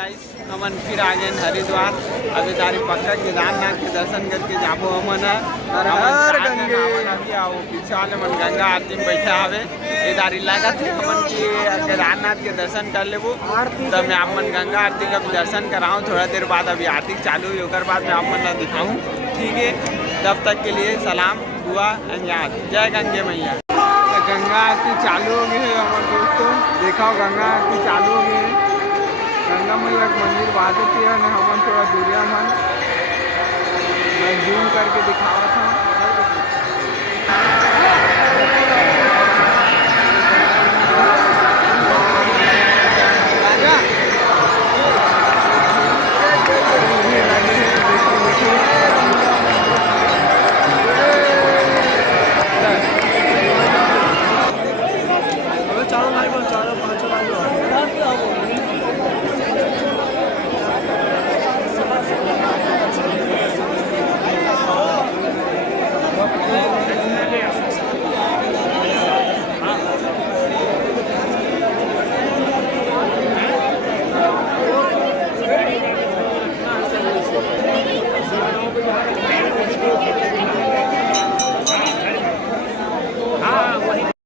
Guys हमन फिर आ गए हरिद्वार। अभी तारी पक्का केदारनाथ के दर्शन करके जाबो हमन हर गंगे अभी आओ पीछे वाले मन गंगा आरती में बैठा हवे। ये तारी लागत है हमन की केदारनाथ के दर्शन कर लेबो तब मैं आप मन गंगा आरती का दर्शन कराऊँ। थोड़ा देर बाद अभी आरती चालू हुई ओकर बाद मैं आप मन ला दिखाऊँ। ठीक है, तब तक के लिए सलाम दुआ अंजाद। जय गंगे मैया। गंगा आरती चालू हो गई है हमारे दोस्तों, देखा गंगा आरती चालू हो गई है। गंगा मैया का मंदिर बात होती है हमन थोड़ा दूरिया मन मैं जूम करके दिखावा था।